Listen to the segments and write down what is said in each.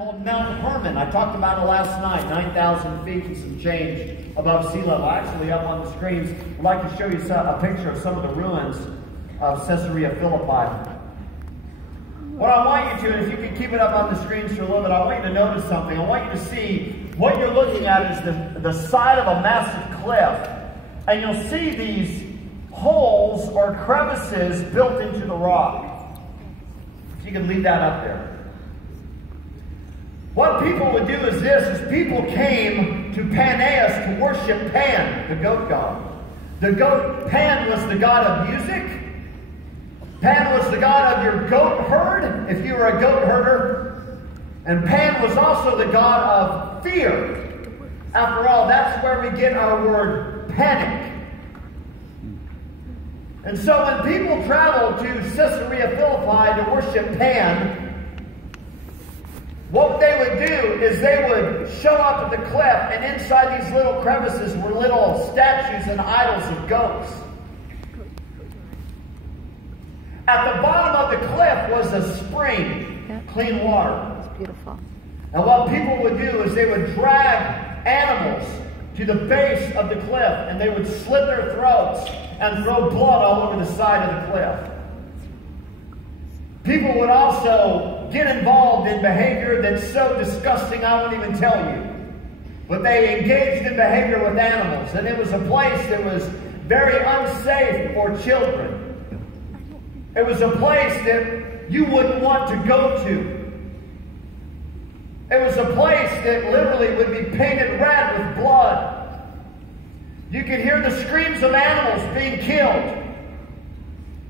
called Mount Hermon. I talked about it last night, 9,000 feet and some change above sea level. Actually, up on the screens, I'd like to show you a picture of some of the ruins of Caesarea Philippi. What I want you to, and if you can keep it up on the screens for a little bit, I want you to notice something. I want you to see what you're looking at is the side of a massive cliff. And you'll see these holes or crevices built into the rock. If you can leave that up there. What people would do is this, is people came to Panaeus to worship Pan, the goat god. Pan was the god of music. Pan was the god of your goat herd, if you were a goat herder. And Pan was also the god of fear. After all, that's where we get our word panic. And so when people traveled to Caesarea Philippi to worship Pan, what they would do is they would show up at the cliff, and inside these little crevices were little statues and idols of goats. At the bottom of the cliff was a spring, clean water. It's beautiful. And what people would do is they would drag animals to the base of the cliff, and they would slit their throats and throw blood all over the side of the cliff. People would also get involved in behavior that's so disgusting I won't even tell you. But they engaged in behavior with animals, and it was a place that was very unsafe for children. It was a place that you wouldn't want to go to. It was a place that literally would be painted red with blood. You could hear the screams of animals being killed.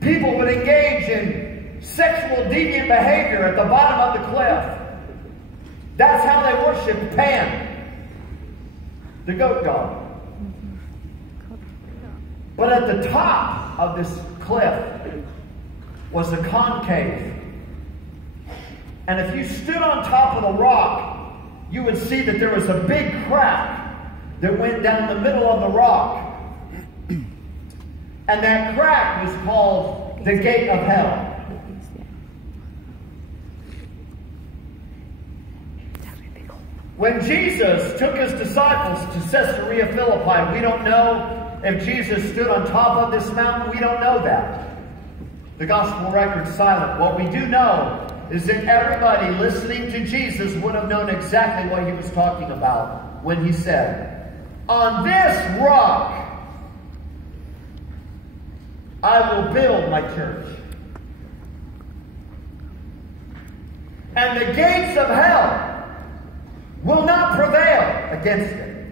People would engage in sexual deviant behavior at the bottom of the cliff. That's how they worshiped Pan, the goat god. But at the top of this cliff was a concave. And if you stood on top of the rock, you would see that there was a big crack that went down the middle of the rock. And that crack was called the gate of hell. When Jesus took his disciples to Caesarea Philippi, we don't know if Jesus stood on top of this mountain. We don't know that. The gospel record's silent. What we do know is that everybody listening to Jesus would have known exactly what he was talking about when he said, "On this rock I will build my church, and the gates of hell will not prevail against it."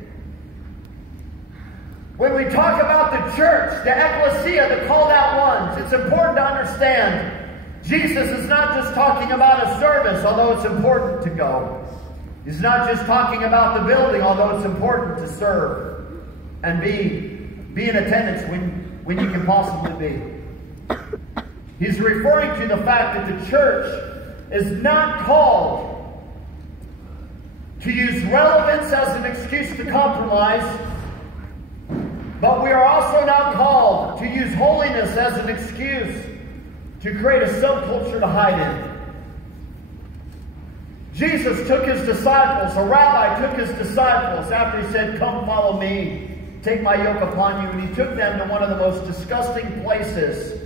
When we talk about the church, the ecclesia, the called out ones, it's important to understand Jesus is not just talking about a service, although it's important to go. He's not just talking about the building, although it's important to serve and be in attendance when you can possibly be. He's referring to the fact that the church is not called to use relevance as an excuse to compromise, but we are also not called to use holiness as an excuse to create a subculture to hide in. Jesus took his disciples, a rabbi took his disciples after he said, "Come follow me, take my yoke upon you," and he took them to one of the most disgusting places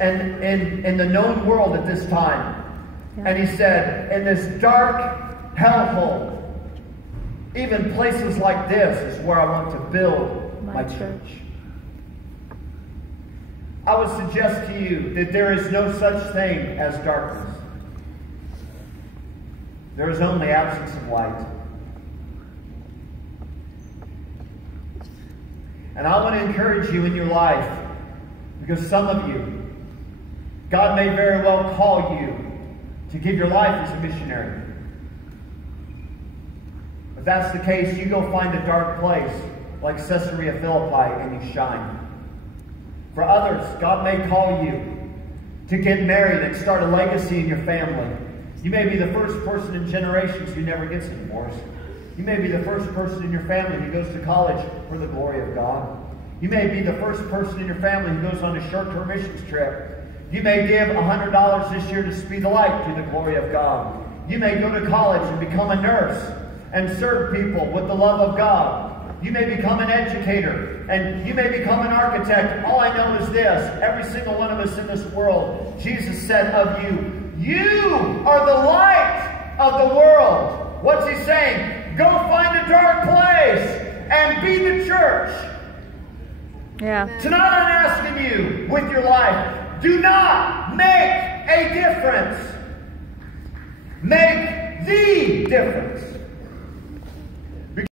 in the known world at this time. And he said, "In this dark hellhole, even places like this is where I want to build my church." I would suggest to you that there is no such thing as darkness. There is only absence of light. And I want to encourage you in your life, because some of you, God may very well call you to give your life as a missionary. If that's the case, you go find a dark place like Caesarea Philippi and you shine. For others, God may call you to get married and start a legacy in your family. You may be the first person in generations who never gets a divorce. You may be the first person in your family who goes to college for the glory of God. You may be the first person in your family who goes on a short-term missions trip. You may give $100 this year to Speed the Light to the glory of God. You may go to college and become a nurse and serve people with the love of God. You may become an educator, and you may become an architect. All I know is this: every single one of us in this world, Jesus said of you, you are the light of the world. What's he saying? Go find a dark place and be the church. Yeah. Tonight I'm asking you, with your life, do not make a difference. Make the difference.